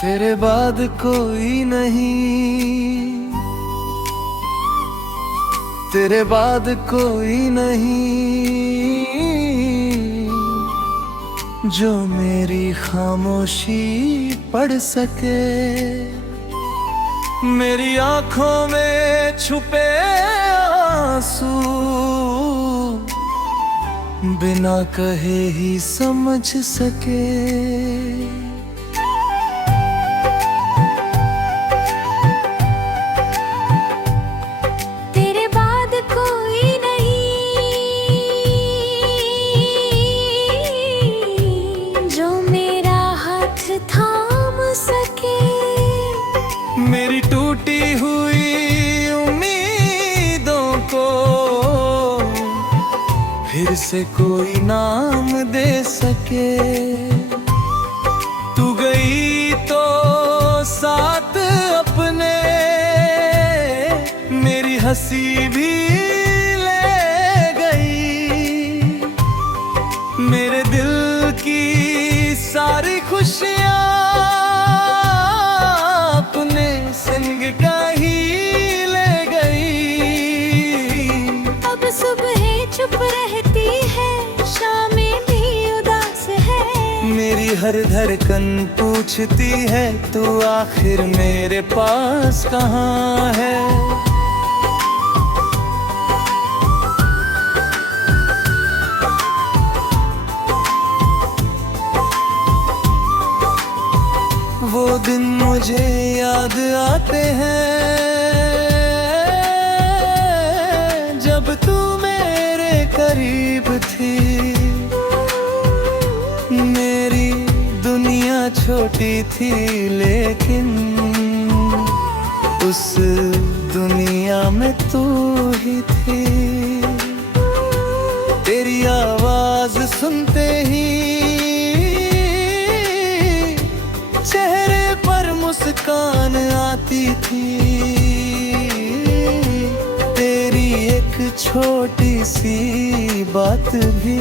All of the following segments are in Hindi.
तेरे बाद कोई नहीं, तेरे बाद कोई नहीं जो मेरी खामोशी पढ़ सके। मेरी आंखों में छुपे आंसू बिना कहे ही समझ सके। मेरी टूटी हुई उम्मीदों को फिर से कोई नाम दे सके। तू गई तो साथ अपने मेरी हंसी भी ले गई। मेरे दिल की सारी खुशियाँ संग का ही ले गई। अब सुबह चुप रहती है, शामें भी उदास है। मेरी हर धड़कन पूछती है तू आखिर मेरे पास कहाँ है। वो दिन मुझे याद आते हैं जब तू मेरे करीब थी। मेरी दुनिया छोटी थी लेकिन उस दुनिया में तू ही थी। तेरी आवाज सुनते ही चेहरे पर मुस्कान आती थी। तेरी एक छोटी सी बात भी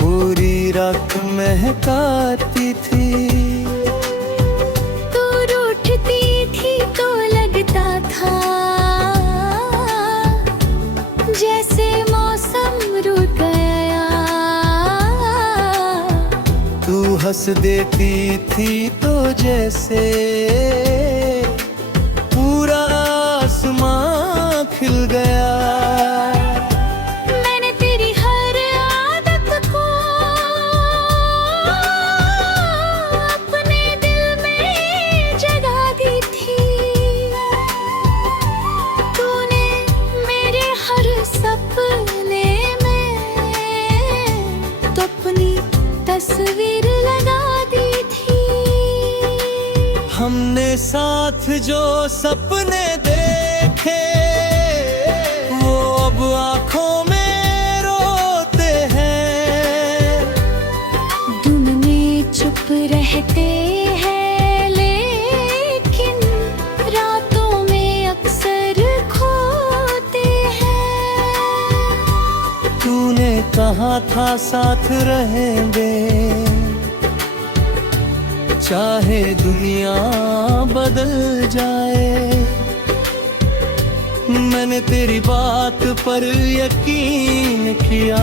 पूरी रात महकाती थी। तू रूठती थी तो लगता था जैसे मौसम रुक गया। तू हंस देती थी तो जैसे पूरा आसमां खिल गया। मैंने तेरी हर आदत को अपने दिल में जगा दी थी। तूने मेरे हर सपने में तो अपनी तस्वीर लगा दी थी। हमने साथ जो सपने देखे वो अब आँखों में रोते हैं। दिन में चुप रहते हैं लेकिन रातों में अक्सर खोते हैं। तूने कहा था साथ रहेंगे चाहे दुनिया बदल जाए। मैंने तेरी बात पर यकीन किया,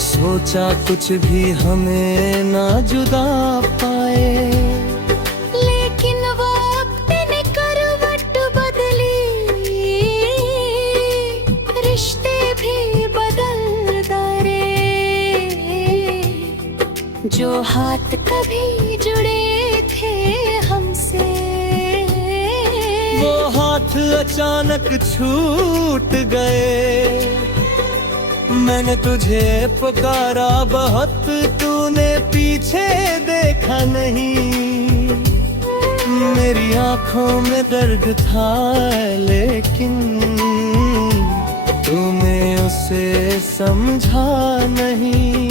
सोचा कुछ भी हमें ना जुदा पाए। लेकिन वक्त ने करवट बदली, रिश्ते भी बदल गए। जो हाथ कभी जुड़े थे हमसे वो हाथ अचानक छूट गए। मैंने तुझे पुकारा बहुत, तूने पीछे देखा नहीं। मेरी आंखों में दर्द था लेकिन तूने उसे समझा नहीं।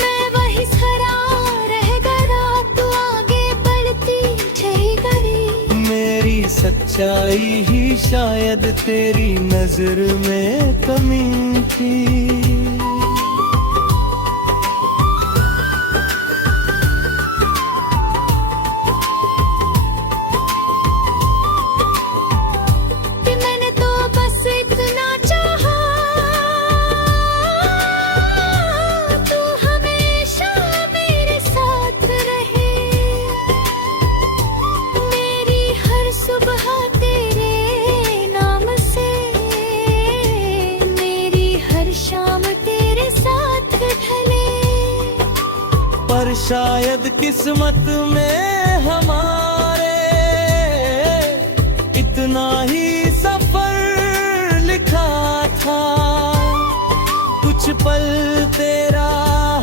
मैं वही खड़ा रह गया, तू आगे बढ़ती चली गई। मेरी सच्चाई ही शायद तेरी नजर में कमी थी। शायद किस्मत में हमारे इतना ही सफर लिखा था। कुछ पल तेरा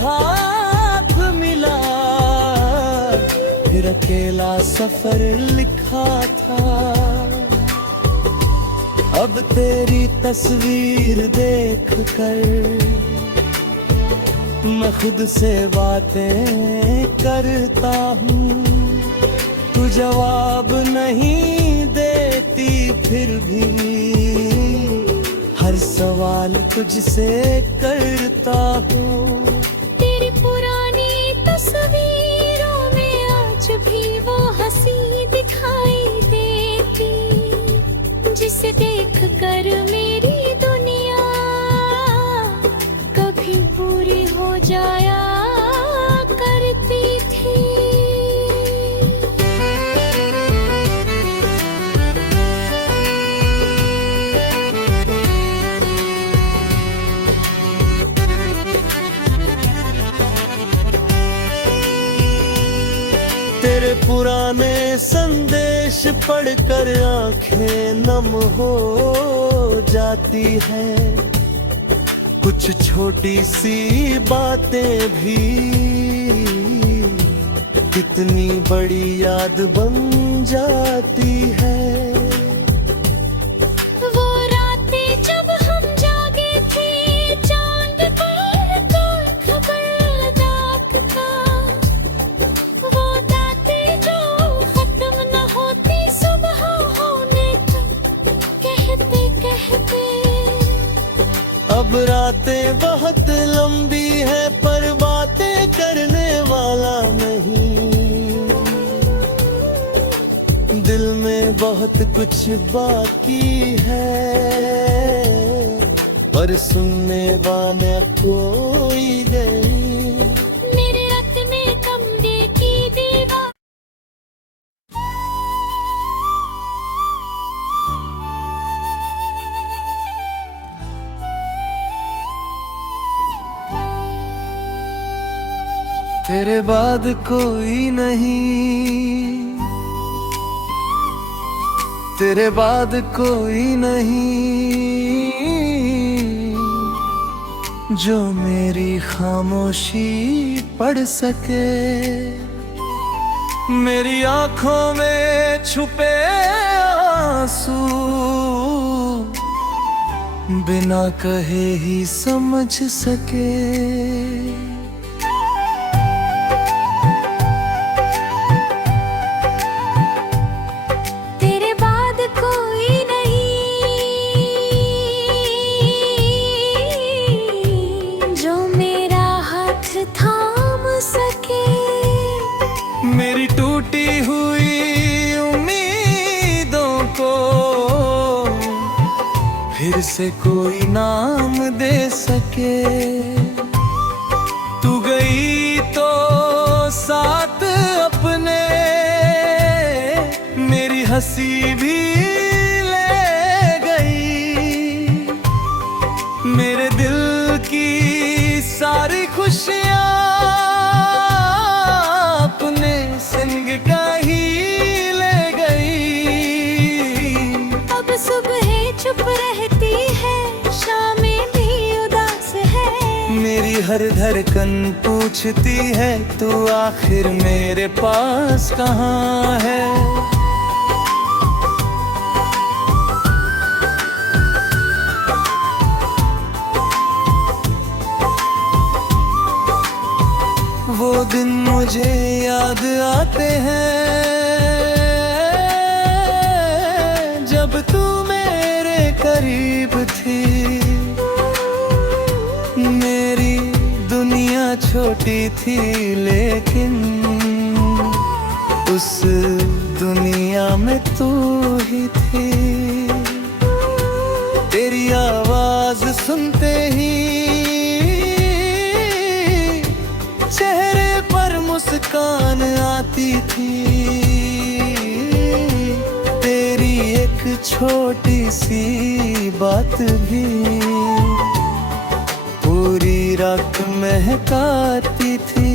हाथ मिला, फिर अकेला सफर लिखा था। अब तेरी तस्वीर देख कर मैं खुद से बातें करता हूँ। तू जवाब नहीं देती फिर भी हर सवाल तुझसे करता हूँ। तेरी पुरानी तस्वीरों में आज भी वो हंसी दिखाई देती, जिसे देख कर मेरी दुनिया कभी पूरी हो जाया करती थी। तेरे पुराने संदेश पढ़कर आंखें नम हो जाती है। कुछ छोटी सी बातें भी कितनी बड़ी याद बन जाती है। वो रातें जब हम जागे थे, चांद पर कोई खबर दाग था। वो बातें जो खत्म न होती सुबह होने तक, कहते कहते। अब रातें बहुत लंबी है पर बातें करने वाला नहीं। दिल में बहुत कुछ बाकी है पर सुनने वाला कोई नहीं। मेरे रत में कमरे की दीवार तेरे बाद कोई नहीं, तेरे बाद कोई नहीं जो मेरी खामोशी पढ़ सके। मेरी आंखों में छुपे आंसू बिना कहे ही समझ सके। मेरी टूटी हुई उम्मीदों को फिर से कोई नाम दे सके। तू गई तो साथ अपने मेरी हंसी भी ले गई। मेरे दिल की सारी खुशियाँ संग का ही ले गई। अब सुबह चुप रहती है, शामें भी उदास है। मेरी हर धड़कन पूछती है तू आखिर मेरे पास कहाँ है। वो दिन मुझे याद आते हैं जब तू मेरे करीब थी। मेरी दुनिया छोटी थी लेकिन उस दुनिया में तू ही थी। तेरी आवाज सुनते ही चेहरे पर मुस्कान आती थी। तेरी एक छोटी सी बात भी पूरी रात महकाती थी।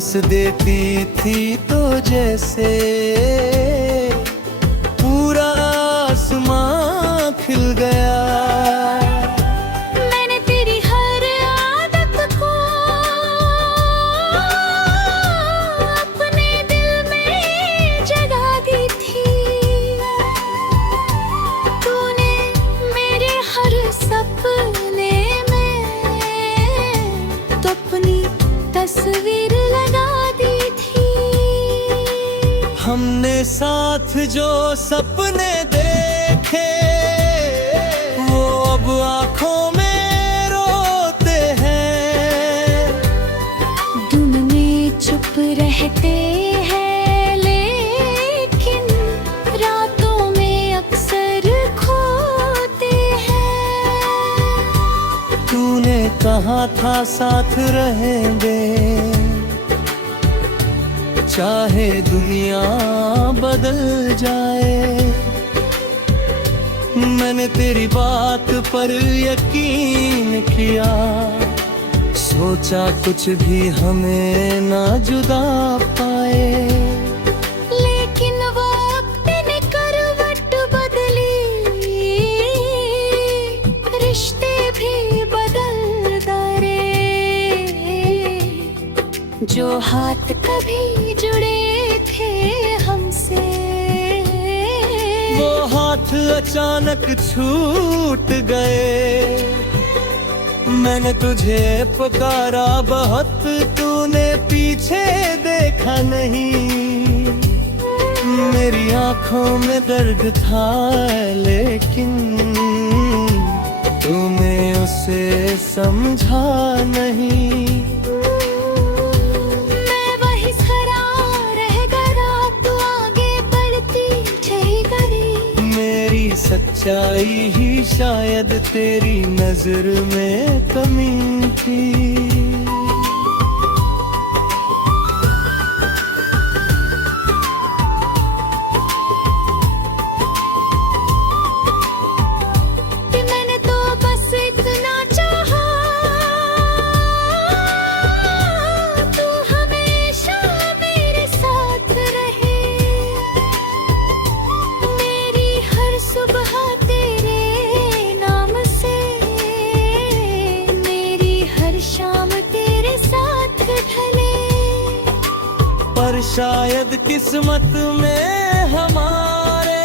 हंस देती थी तो जैसे पूरा आसमां खिल गया। मैंने तेरी हर आदत को अपने दिल में जगा दी थी। तूने मेरे हर सपने में तो अपनी तस्वीर लगा दी थी। हमने साथ जो सपने देखे वो अब आंखों में रोते हैं। दिन में चुप रहते हैं लेकिन रातों में अक्सर खोते हैं। तूने कहा था साथ रहेंगे चाहे दुनिया बदल जाए। मैंने तेरी बात पर यकीन किया, सोचा कुछ भी हमें ना जुदा पाए। लेकिन वक्त ने करवट बदली, रिश्ते भी बदल गए। जो हाथ कभी जुड़े थे हमसे वो हाथ अचानक छूट गए। मैंने तुझे पुकारा बहुत, तूने पीछे देखा नहीं। मेरी आंखों में दर्द था लेकिन तूने उसे समझा नहीं। मैं वही खड़ा रह गया, तू आगे बढ़ती चली गई। मेरी सच्चाई ही शायद तेरी नजर में कमी थी। कि मैंने तो बस इतना चाहा, तू हमेशा मेरे साथ रहे। मेरी हर सुबह तेरे नाम से, मेरी हर शाम तेरे साथ ढले। पर शायद किस्मत में हमारे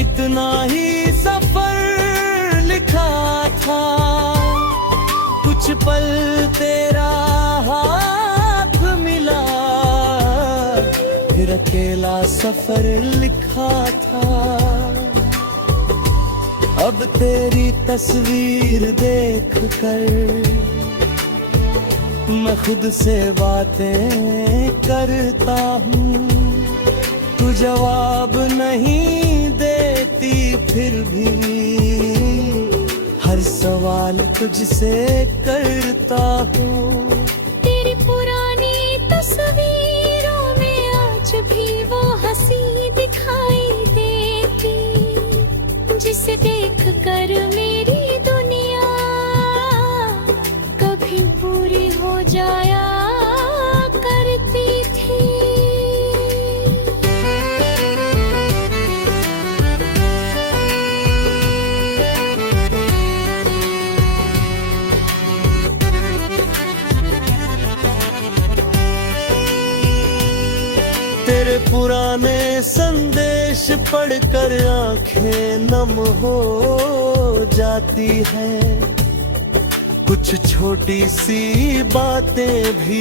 इतना ही सफर लिखा था। कुछ पल तेरा हाथ मिला, फिर अकेला सफर लिखा था। अब तेरी तस्वीर देख कर मैं खुद से बातें करता हूँ। तू जवाब नहीं देती फिर भी हर सवाल तुझसे करता हूँ। तेरी पुरानी तस्वीरों में आज भी वो हंसी दिखाई देती, जिसे देख कर मेरी दुनिया कभी पूरी हो जाया करती थी। तेरे पुराने संदेश पढ़कर आंखें नम हो जाती है। कुछ छोटी सी बातें भी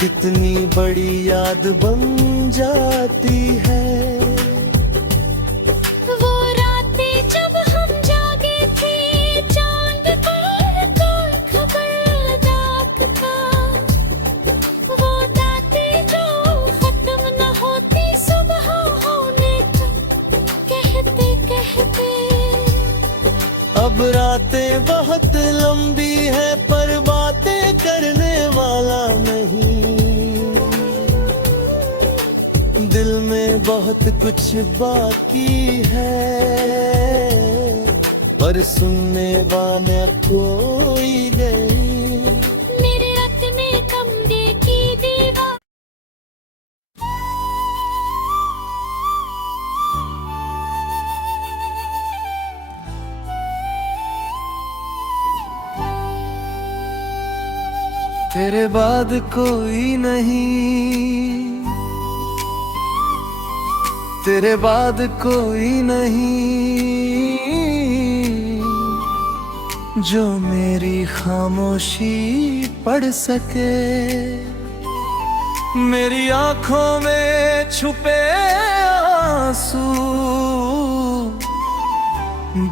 कितनी बड़ी याद बन जाती है। वो रातें जब हम जागे थे, चांद पर कोई खबरदार था। वो रातें जो खत्म न होती सुबह होने तक, कहते कहते। अब रातें बहुत लंबी है पर बातें करने वाला नहीं। दिल में बहुत कुछ बाकी है पर सुनने वाला कोई नहीं। तेरे बाद कोई नहीं, तेरे बाद कोई नहीं जो मेरी खामोशी पढ़ सके। मेरी आंखों में छुपे आंसू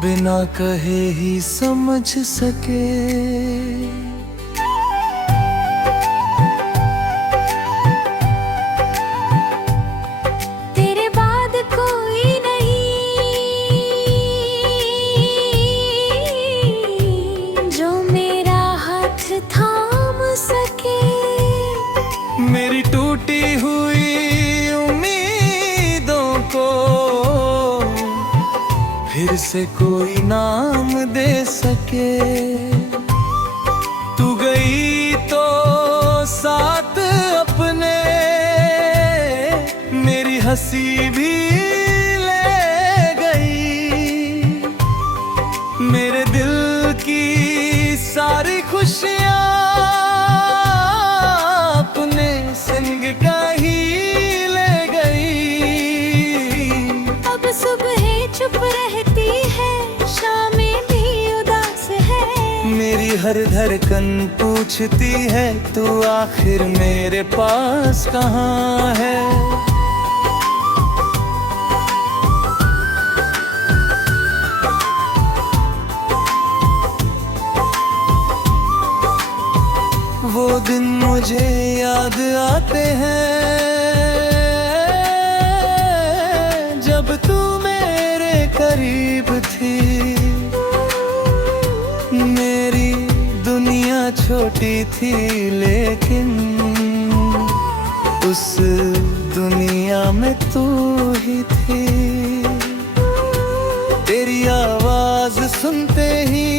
बिना कहे ही समझ सके। तेरे बाद कोई नहीं जो मेरा हाथ थाम सके। मेरी टूटी हुई उम्मीदों को फिर से कोई नाम दे सके। तू गई तो साथ अपने मेरी हंसी भी ले गई। मेरे दिल की सारी खुशियाँ अपने संग का ही ले गई। अब सुबह चुप रहती है, शामें भी उदास है। मेरी हर धड़कन पूछती है तू आखिर मेरे पास कहाँ है। वो दिन मुझे याद आते हैं जब तू मेरे करीब थी। मेरी दुनिया छोटी थी लेकिन उस दुनिया में तू ही थी। तेरी आवाज सुनते ही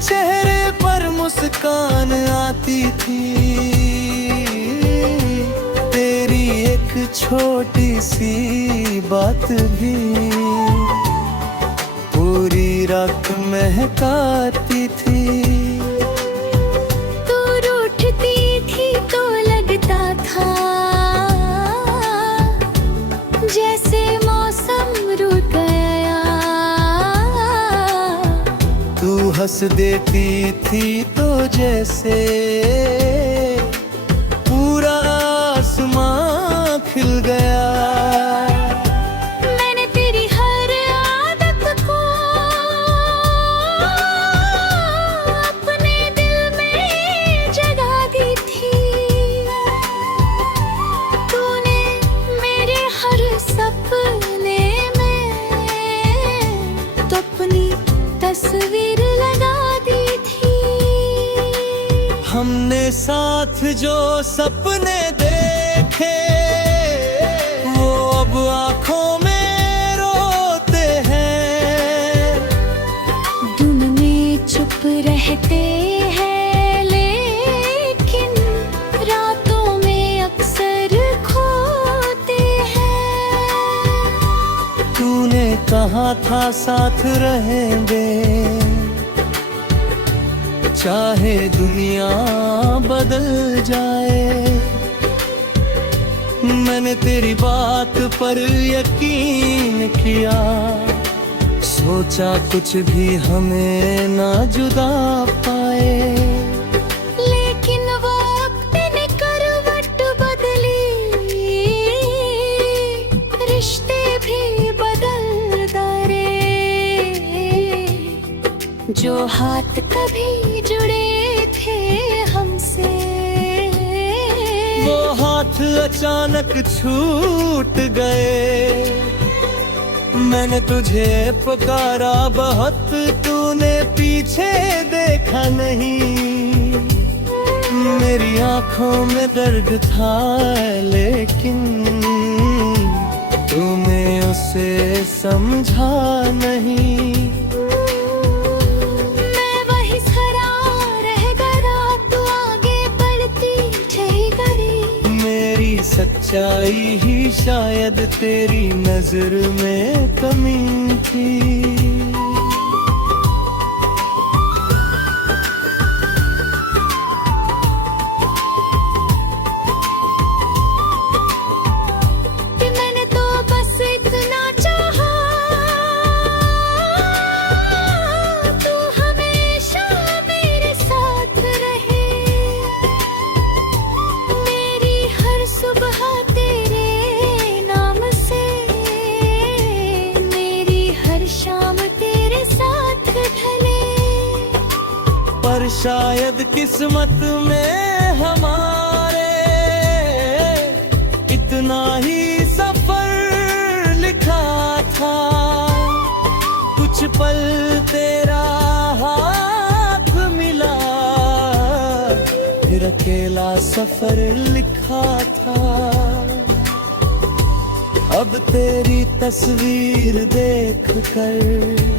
चेहरे पर मुस्कान आती थी। तेरी एक छोटी सी बात भी पूरी रात महकाती थी। तू रूठती थी तो लगता था जैसे मौसम रुक गया। तू हंस देती थी तो जैसे पूरा आसमां खिल गया। मैंने तेरी हर आदत को अपने दिल में जगा दी थी। तूने मेरे हर सपने में तो अपनी तस्वीर लगा दी थी। हमने साथ जो सपने देखे वो अब आंखों में रोते हैं। दिन में चुप रहते हैं लेकिन रातों में अक्सर खोते हैं। तूने कहा था साथ रहेंगे चाहे दुनिया बदल जाए। मैंने तेरी बात पर यकीन किया, सोचा कुछ भी हमें ना जुदा पाए। लेकिन वक्त ने करवट बदली, रिश्ते भी बदल दरे। जो हाथ कभी जुड़े थे हमसे वो हाथ अचानक छूट गए। मैंने तुझे पुकारा बहुत, तूने पीछे देखा नहीं। मेरी आंखों में दर्द था लेकिन तूने उसे समझा नहीं। मैं वही खड़ा रह गया, तू आगे बढ़ती चली गई। मेरी सच्चाई ही शायद तेरी नजर में कमी थी। शायद किस्मत में हमारे इतना ही सफर लिखा था। कुछ पल तेरा हाथ मिला, फिर अकेला सफर लिखा था। अब तेरी तस्वीर देख कर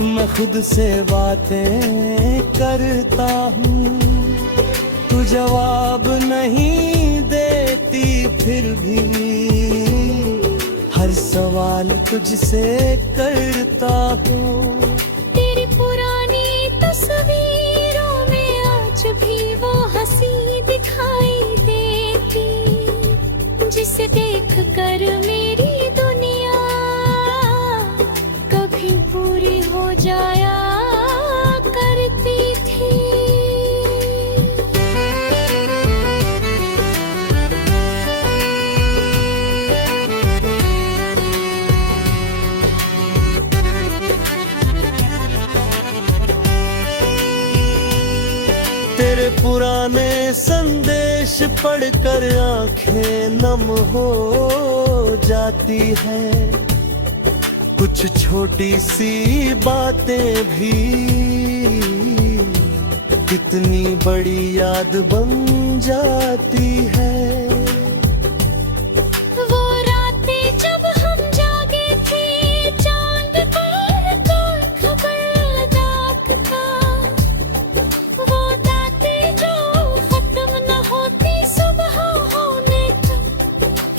मैं खुद से बातें करता हूँ। तू जवाब नहीं देती फिर भी हर सवाल तुझसे करता हूँ। तेरी पुरानी तस्वीरों में आज भी वो हंसी दिखाई देती, जिसे देख कर मेरी दुनिया कभी पूरी हो जाया करती थी। तेरे पुराने संदेश पढ़कर आंखें नम हो जाती है। कुछ छोटी सी बातें भी कितनी बड़ी याद बन जाती है। वो रातें जब हम जागे थे, चांद पर कोई खबर दागता। वो बातें जो खत्म न होती सुबह होने तक,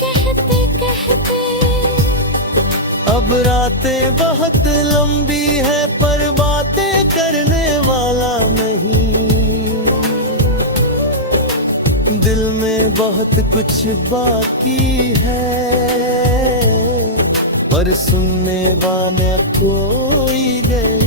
कहते कहते। अब रातें बहुत लंबी है पर बातें करने वाला नहीं। दिल में बहुत कुछ बाकी है पर सुनने वाला कोई नहीं।